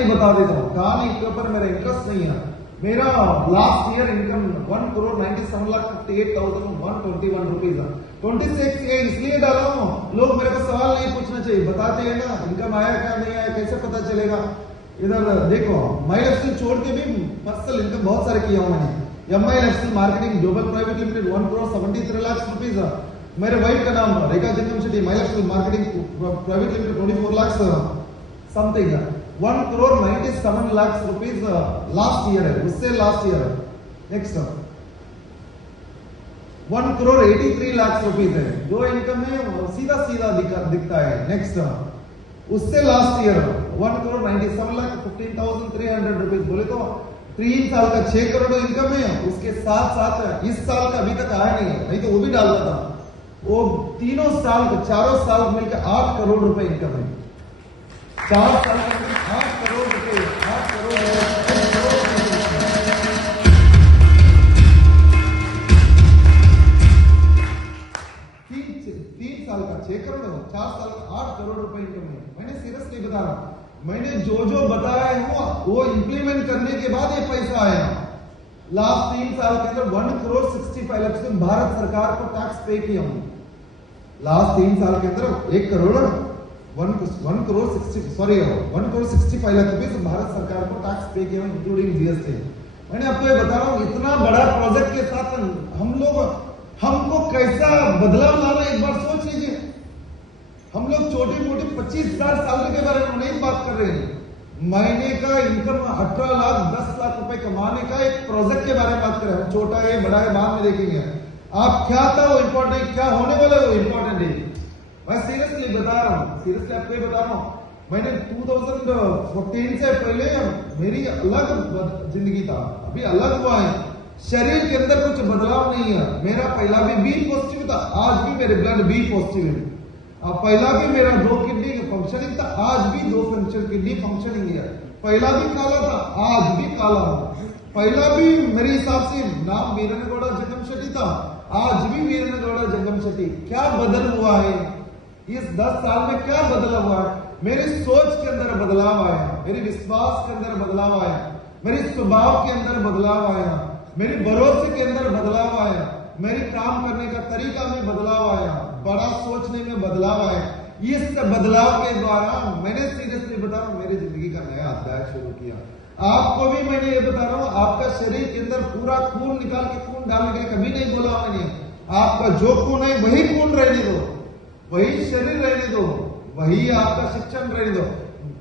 नहीं बता देता हूँ, कहानी के ऊपर मेरा इंटरेस्ट नहीं है। मेरा लास्ट ईयर इनकम 1,97,58,121 रुपीज है। 26 ये इसलिए डाला हूँ, लोग मेरे को सवाल नहीं पूछना चाहिए, बताते हैं ना इनकम आया क्या नहीं आया, कैसे पता चलेगा। इधर देखो, माई लाइफस्टाइल छोड़ के भी पर्सनल इनकम बहुत सारे किया हूँ मैंने। MI lifestyle marketing global private limited 1,73 lakh rupees है। मेरे वाइफ का नाम Rekha Jangam Shetty, my lifestyle marketing private limited 24 lakh something, 1,97 lakh rupees last year है, उससे लास्ट ईयर है। नेक्स्ट 1,83 लाख रुपीज है जो इनकम है, सीधा सीधा दिखता है। नेक्स्ट उससे लास्ट ईयर 1,97,15,300 रुपीज, बोले तो 3 साल का 6 करोड़ इनकम है। उसके साथ साथ इस साल का अभी तक आया नहीं तो वो भी डालता था। वो तीनों साल का 4 साल मिलकर 8 करोड़ रुपए इनकम है। 4 साल में 8 करोड़ रुपए, 8 करोड़ 3 साल का 6 करोड़, 4 साल का 8 करोड़ रुपए इनकम है। मैंने सीरियसली बता रहा हूं, मैंने जो बताया है वो इंप्लीमेंट करने के बाद ये पैसा आया। लास्ट 3 साल के अंदर 1,65 लाख भारत सरकार को टैक्स पे किया हूं। लास्ट 3 साल के अंदर 1,65 लाख रुपए भारत सरकार को टैक्स पे किया, इंक्लूडिंग जीएसटी। मैंने आपको ये बता रहा हूँ, इतना बड़ा प्रोजेक्ट के साथ हमको कैसा बदलाव लाना, एक बार सोच लीजिए। हम लोग छोटी मोटी 25,000 सैलरी के बारे में नहीं बात कर रहे हैं। महीने का इनकम 18 लाख 10 लाख रुपए कमाने का एक प्रोजेक्ट के बारे में बात कर रहे हैं। छोटा है बड़ा है बाद में देखेंगे। आप क्या था वो इम्पोर्टेंट, क्या होने वाला है वो इम्पोर्टेंट है। मैं सीरियसली बता रहा हूँ, सीरियसली आपको ये बता रहा हूँ। मैंने 2014 से पहले मेरी अलग जिंदगी था, अभी अलग हुआ है। शरीर के अंदर कुछ बदलाव नहीं है। मेरा पहला भी बी पॉजिटिव था, आज भी मेरे ब्लड बी पॉजिटिव है। पहला भी मेरा 2 किडनी फंक्शनिंग था, आज भी 2 किडनी फंक्शनिंग है। पहला भी काला था, आज भी काला हूं। पहला भी मेरे हिसाब से नाम वीरनगौड़ा जंगम शेट्टी था, आज भी वीरनगौड़ा जंगम शेट्टी। क्या बदल हुआ है इस 10 साल में, क्या बदला हुआ है? मेरी सोच के अंदर बदलाव आया, मेरे विश्वास के अंदर बदलाव आया, मेरे स्वभाव के अंदर बदलाव आया, मेरे भरोसे के अंदर बदलाव आया, मेरे काम करने का तरीका में बदलाव आया, बड़ा सोचने में बदलाव आया। इस बदलाव के द्वारा मैंने सीरियसली बता रहा हूं, मेरी जिंदगी का नया अध्याय शुरू किया। आपको भी मैंने ये बता रहा हूं, आपका शरीर के अंदर पूरा खून निकाल के खून डालने के कभी नहीं बोला मैंने। आपका जो खून है वही खून रहने दो, वही शरीर रहने दो, वही आपका शिक्षण रहने दो।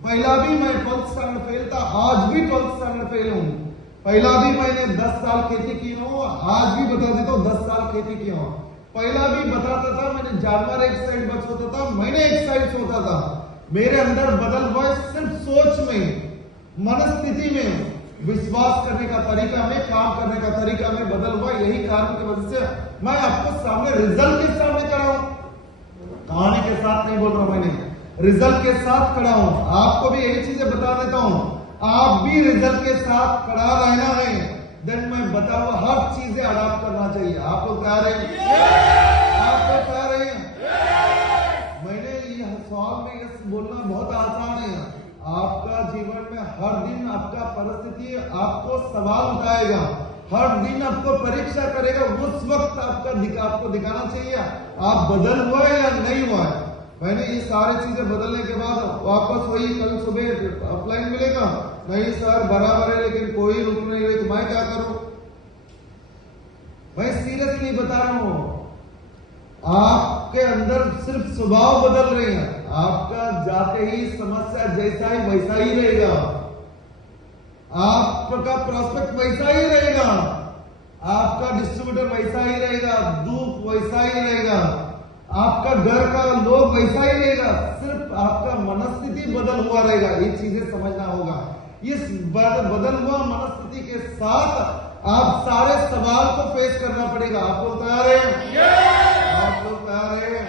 पहला भी मैं 12th स्टैंडर्ड फेल था, आज भी 12th स्टैंडर्ड फेल हूं। पहला भी मैंने 10 साल खेती की हूं, आज भी बता देता हूं 10 साल खेती की हूं। पहला भी बताता था, मैंने जानवर एक साइड बच होता था, मैंने एक साइड सोता था। मेरे अंदर बदल हुआ सिर्फ सोच में, मनस्थिति में, विश्वास करने का तरीका में, काम करने का तरीका में बदल हुआ। यही कारण की वजह से मैं आपको सामने रिजल्ट के सामने खड़ा हूं, कहानी के साथ नहीं बोल रहा हूं, मैंने रिजल्ट के साथ खड़ा हूं। आपको भी यही चीजें बता देता हूं, आप भी रिजल्ट के साथ खड़ा रहना है। देन मैं बता हुआ हर चीजें अडॉप्ट करना चाहिए। आप लोग तैयार हैं? आप लोग तैयार हैं? मैंने ये सवाल में ये बोलना बहुत आसान है। आपका जीवन में हर दिन आपका परिस्थिति आपको सवाल उठाएगा, हर दिन आपको परीक्षा करेगा। उस वक्त आपको दिखाना चाहिए आप बदल हुआ है या नहीं हुआ है। मैंने ये सारी चीजें बदलने के बाद वापस वही कल सुबह अपलाइन मिलेगा, नहीं सर बराबर है लेकिन कोई रुक नहीं रही, तो मैं क्या करूं? मैं सीरियसली बता रहा हूं, आपके अंदर सिर्फ स्वभाव बदल रहे हैं। आपका जाते ही समस्या जैसा ही वैसा ही रहेगा, आपका प्रोस्पेक्ट वैसा ही रहेगा, आपका डिस्ट्रीब्यूटर वैसा ही रहेगा, दुख वैसा ही रहेगा, आपका घर का लोग वैसा ही रहेगा, सिर्फ आपका मनस्थिति बदल हुआ रहेगा। ये चीजें समझना होगा। इस बदल हुआ मनस्थिति के साथ आप सारे सवाल को फेस करना पड़ेगा। आप लोग तैयार हैं? आप लोग तैयार हैं?